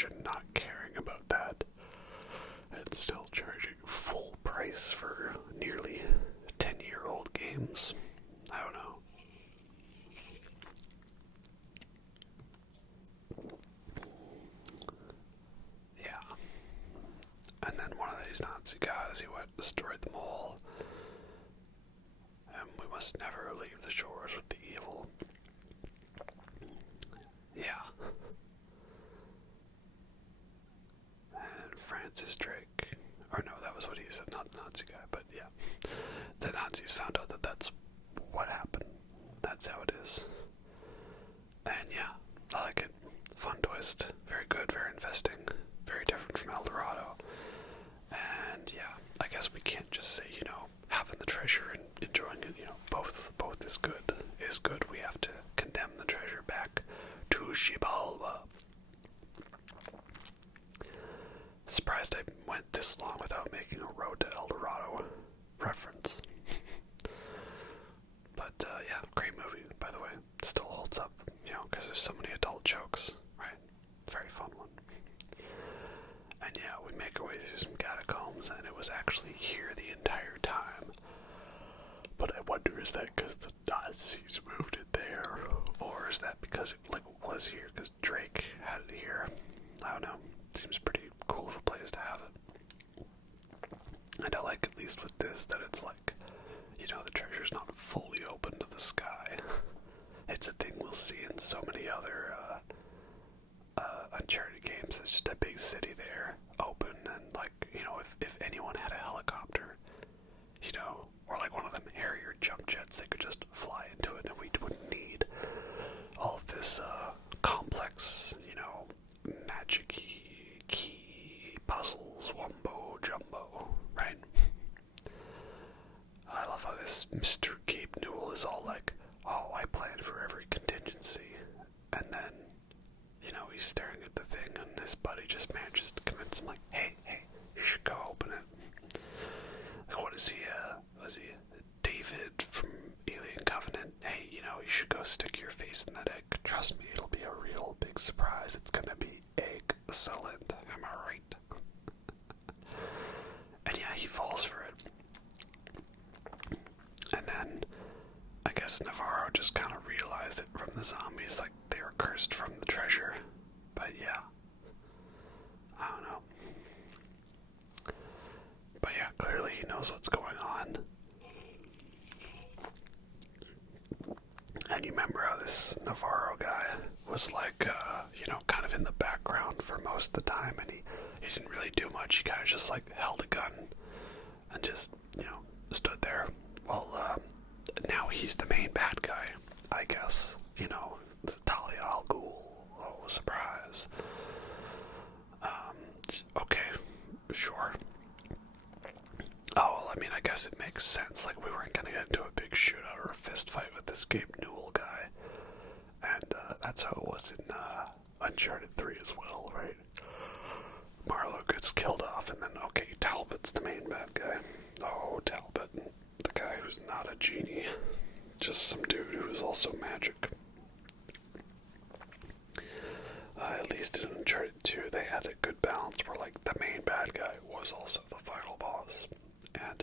Activision not caring about that and still charging full price for nearly 10-year-old games. I don't know. Yeah. And then one of these Nazi guys, he went and destroyed them all. And we must never leave the shores with the evil. Yeah. And Francis Drake, or no, that was what he said, not the Nazi guy, but yeah. The Nazis found out that that's what happened. That's how it is. And yeah, I like it. Fun twist. Very good, very investing. Very different from El Dorado. And yeah, I guess we can't just say, having the treasure and enjoying it, both is good. We have to condemn the treasure back to Xibalba. Surprised I went this long without making a Road to El Dorado reference. But yeah, great movie, by the way. Still holds up, because there's so many adult jokes, right? Very fun one. And yeah, we make our way through some catacombs, and it was actually here the entire time. But I wonder, is that because the Nazis moved it there? Or is that because it was here because Drake had it here? I don't know. Seems pretty cool of a place to have it. And I like, at least with this, that it's the treasure's not fully open to the sky. It's a thing we'll see in so many other Uncharted games. It's just a big city there, open, and if anyone had a helicopter, or one of them Harrier jump jets, they could just fly into it, and we wouldn't need all of this complex, magic key puzzles, wumbo jumbo, right? I love how this Mr. Gabe Newell is all like, oh, I planned for every contingency, and then he's staring at the thing, and his buddy just manages to convince him, hey, you should go open it. What is he, was he David from Alien Covenant? Hey, you should go stick your face in that egg. Trust me, it'll be a real big surprise. It's gonna be excellent. Am I right? And yeah, he falls for it. And then, I guess Navarro just kind of realized it from the zombies, they were cursed from the treasure. But yeah, I don't know. But yeah, clearly he knows what's going on. And you remember how this Navarro guy was kind of in the background for most of the time, and he didn't really do much. He kind of just held a gun and just, stood there. Well, now he's the main bad guy, I guess. Talia al Ghul. Oh, surprise. Okay, sure. Oh, well, I guess it makes sense. We weren't gonna get into a big shootout or a fist fight with this Gabe Newell guy. And, that's how it was in, Uncharted 3 as well, right? Marlowe gets killed off, and then, okay, Talbot's the main bad guy. Oh, Talbot. The guy who's not a genie. Just some dude who is also magic. At least in Uncharted 2, they had a good balance where, the main bad guy was also the final boss. And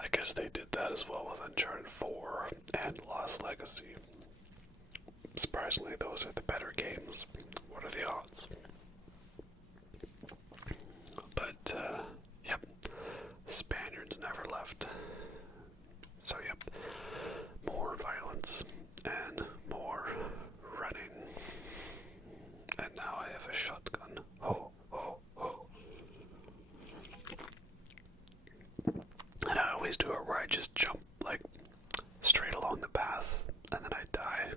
I guess they did that as well with Uncharted 4 and Lost Legacy. Surprisingly, those are the better games. What are the odds? But, yep. Spaniards never left. So, yep. More violence and more running. And now I have a shotgun. Oh. And I always do it where I just jump, straight along the path, and then I die.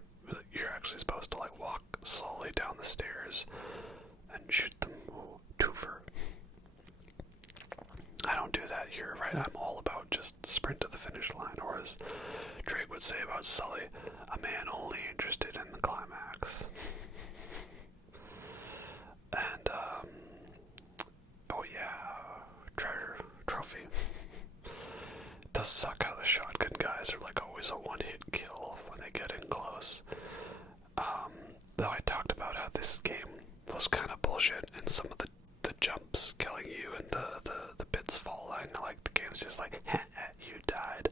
You're actually supposed to, walk slowly down the stairs and shoot them. Ooh, twofer. I don't do that here, right? I'm all about just sprint to the finish line, or as Drake would say about Sully, a man only interested in the climax. And, oh yeah, treasure, trophy. It does suck how the shotgun guys are always a one-hit kill when they get in close. Though I talked about how this game was was kind of bullshit, and some of the jumps killing you and the bits falling, like the game's just like, you died.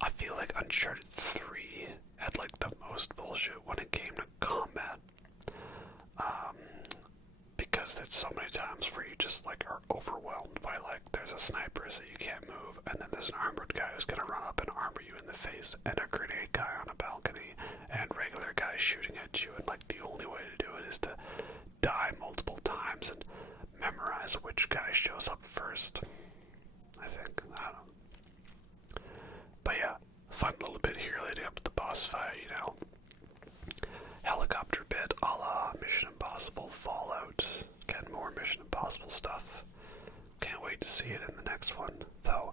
I feel like Uncharted 3 had like the most bullshit when it came to combat. Because there's so many times where you just like are overwhelmed by like there's a sniper so you can't move, and then there's an armored guy who's gonna run up and armor you in the face, and a grenade guy on a balcony, and regular guys shooting at you, and like the only way to do it is to die multiple times and memorize which guy shows up first. I think. I don't know. But yeah, fun little bit here leading up to the boss fight, you know. Helicopter bit a la Mission Impossible Fallout. Getting more Mission Impossible stuff. Can't wait to see it in the next one. Though,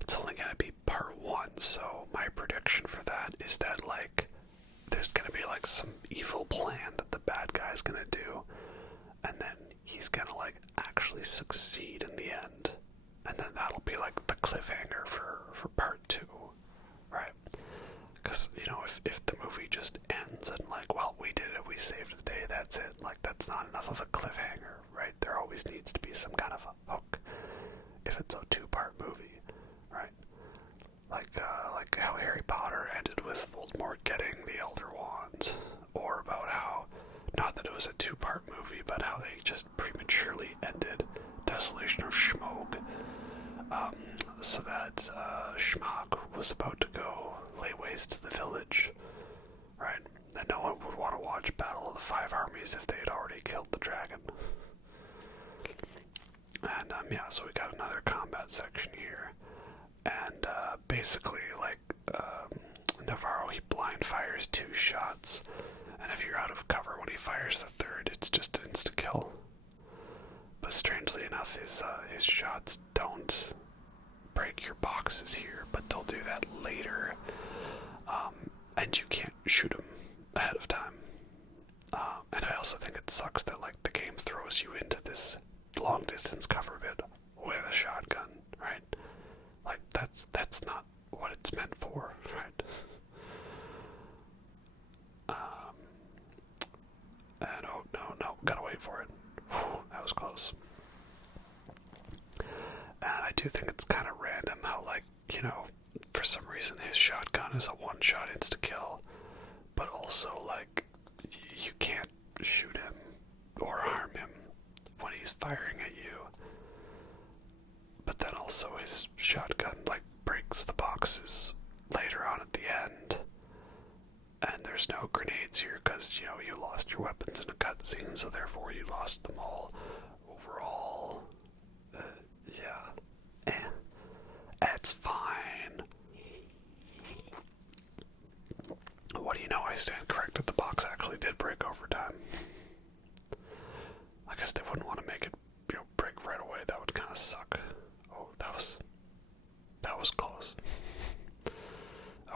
it's only gonna be part 1, so my prediction for that is that, like, there's gonna be, like, some evil plan that the bad guy's gonna do, and then he's gonna, like, actually succeed in the end. And then that'll be, like, the cliffhanger for part 2, right? Because, you know, if the movie just ends and, like, well, we did it, we saved the day, that's it, like, that's not enough of a cliffhanger, right? There always needs to be some kind of a hook if it's a 2-part movie, right? Like how Harry Potter ended with Voldemort getting the Elder Wand, or about how, not that it was a 2-part movie, but how they just prematurely ended Desolation of Schmogue, so that Schmock was about to go lay waste to the village, right? And no one would want to watch Battle of the Five Armies if they had already killed the dragon. And yeah, so we got another combat section here, and basically, like, Navarro, he blind fires 2 shots, and if you're out of cover when he fires the 3rd, it's just an insta-kill. But strangely enough, his shots don't break your boxes here, but they'll do that later, and you can't shoot him ahead of time. And I also think it sucks that, like, the game throws you into this long distance cover bit with a shotgun, right? Like, that's not what it's meant for, right? And oh, no, gotta wait for it. Whew, that was close. And I do think it's kind of random how, like, you know, for some reason his shotgun is a 1-shot insta-kill, but also, like, you can't shoot him or harm him when he's firing at you. But then also his shotgun, like, breaks the boxes later on at the end. And there's no grenades here because, you know, you lost your weapons in a cutscene, so therefore you lost them all. Overall, yeah. It's fine. What do you know? I stand corrected. The box actually did break over time. I guess they wouldn't want to make it, you know, break right away. That would kind of suck. Oh, that was close.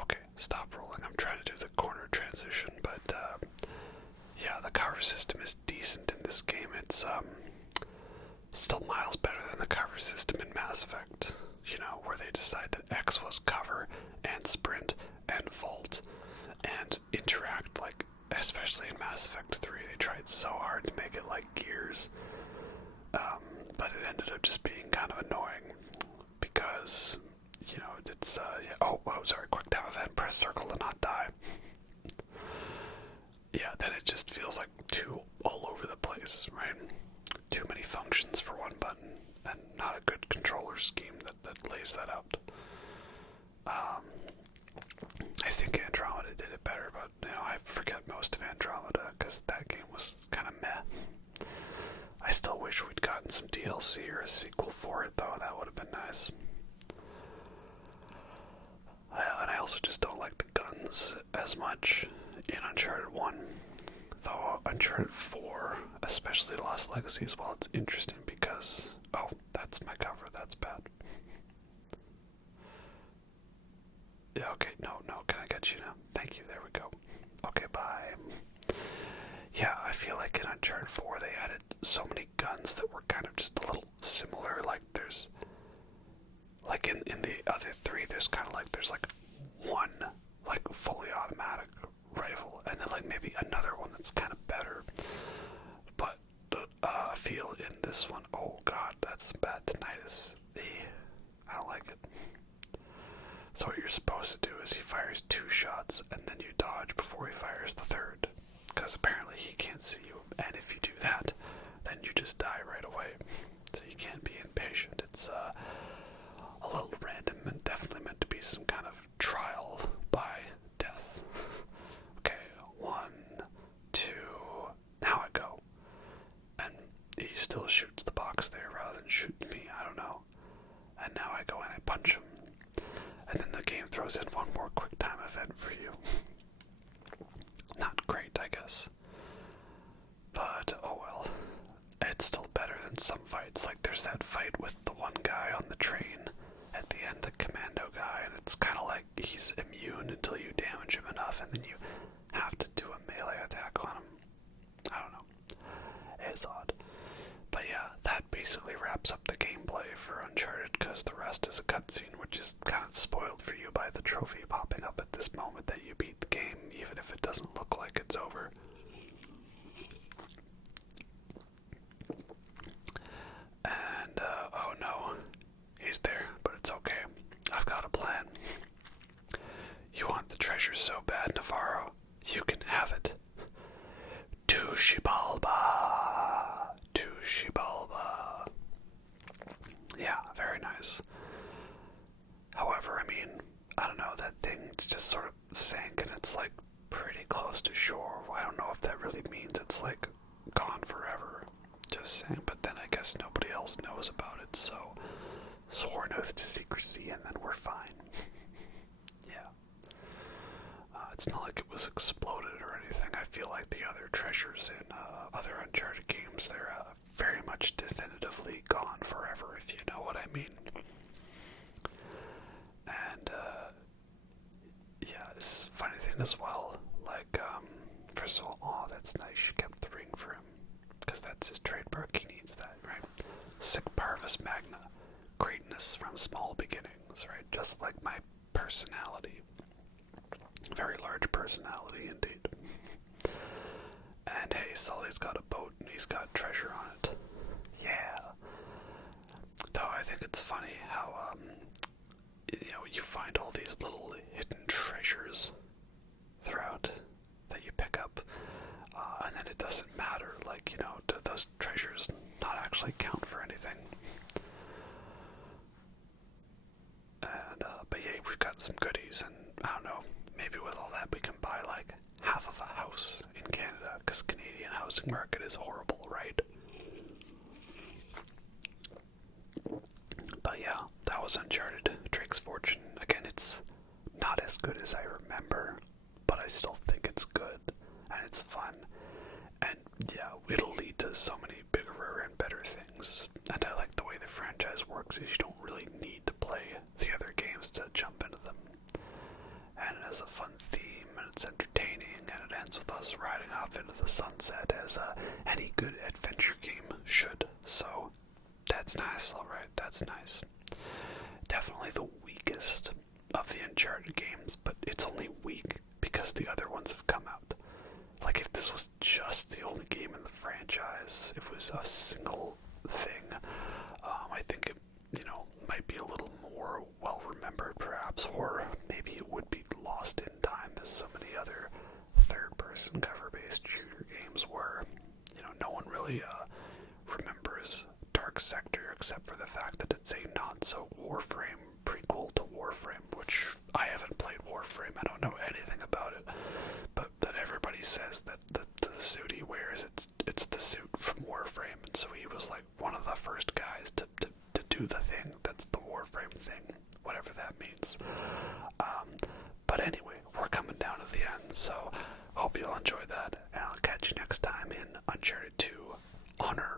Okay, stop rolling. I'm trying to do the corner transition, but yeah, the cover system is decent in this game. It's still miles better than the cover system in Mass Effect, you know, where they decide that X was cover and sprint and vault and interact, like, especially in Mass Effect 3, they tried so hard to make it like Gears, but it ended up just being kind of annoying, because, you know, it's, yeah, oh, sorry, quick time event, press circle to not die. Yeah, then it just feels like too all over the place, right? Too many functions for one button, and not a good controller scheme that lays that out. I think Andromeda did it better, but, you know, I forget most of Andromeda, because that game was kind of meh. I still wish we'd gotten some DLC or a sequel for it, though. That would have been nice. And I also just don't like the guns as much in Uncharted 1. Though Uncharted 4, especially Lost Legacy as well, it's interesting because... Oh, that's my cover. That's bad. Yeah, okay. No. Can I get you now? Thank you. There we go. Okay, bye. Yeah, I feel like in Uncharted 4 they added so many guns that were kind of just a little similar. Like, there's... Like, in the other 3, there's like one, like, fully automatic rifle, and then, like, maybe another one that's kind of better. But feel in this one. Oh god, that's bad tinnitus. I don't like it. So what you're supposed to do is he fires 2 shots and then you dodge before he fires the 3rd. Because apparently he can't see you. And if you do that, then you just die right away. So you can't be impatient. It's a little random and definitely meant to be some kind of trial by death. Okay, 1, 2, now I go. And he still shoots the box there rather than shooting me, I don't know. And now I go and I punch him. And then the game throws in one more quick time event for you. Not great, I guess. But, oh well. It's still better than some fights. Like, there's that fight with the one guy on the train at the end, the commando guy, and it's kind of like he's immune until you damage him enough, and then you have to do a melee attack on him. I don't know. It's odd. But yeah, that basically wraps up the gameplay for Uncharted, because the rest is a cutscene, which is kind of spoiled for you by the trophy popping up at this moment that you beat the game, even if it doesn't look like it's over. And, oh no, he's there, but it's okay. I've got a plan. You want the treasure so bad, Navarro, you can have it. Tushibalba! Tushibalba. Yeah, very nice. However, I mean, I don't know, that thing's just sort of sank and it's like pretty close to shore. I don't know if that really means it's like gone forever. Just saying, but then I guess nobody else knows about it, so sworn oath to secrecy and then we're fine. Yeah. It's not like it was exploded or anything. I feel like the other treasures in other Uncharted games, they're very much definitively gone forever, if you know what I mean. And, yeah, this is a funny thing as well. Like, first of all, oh, that's nice, she kept the ring for him. Because that's his trademark, he needs that, right? Sic parvis magna. Greatness from small beginnings, right? Just like my personality. Very large personality, indeed. And hey, Sully's got a boat and he's got treasure on it. Yeah. Though I think it's funny how, you know, you find all these little hidden treasures throughout that you pick up, and then it doesn't matter. Like, you know, do those treasures not actually count for anything? And, but yeah, we've got some goodies, and I don't know, maybe with all that we can buy like half of a house in Canada, because Canadian housing market is horrible, right? But yeah, that was Uncharted, Drake's Fortune. Again, it's not as good as I remember, but I still think it's good, and it's fun. And yeah, it'll lead to so many bigger and better things. And I like the way the franchise works, is you don't really need to play the other games to jump into them. And it has a fun theme, and it's entertaining, and it ends with us riding off into the sunset, as any good adventure game should. So that's nice, alright, that's nice. Definitely the weakest of the Uncharted games, but it's only weak because the other ones have come out. Like, if this was just the only game in the franchise, if it was a single thing, I think it, you know, might be a little more well-remembered, perhaps, or maybe it would be lost in time, as so many other third-person cover-based shooter games were. You know, no one really remembers Dark Sector, except for the fact that it's a not-so-Warframe prequel to Warframe, which I haven't played Warframe, I don't know anything about it, but that everybody says that the suit he wears, it's the suit from Warframe, and so he was like one of the first guys to do the thing that's the Warframe thing, whatever that means. But anyway, we're coming down to the end, so hope you'll enjoy that, and I'll catch you next time in Uncharted 2 Honor.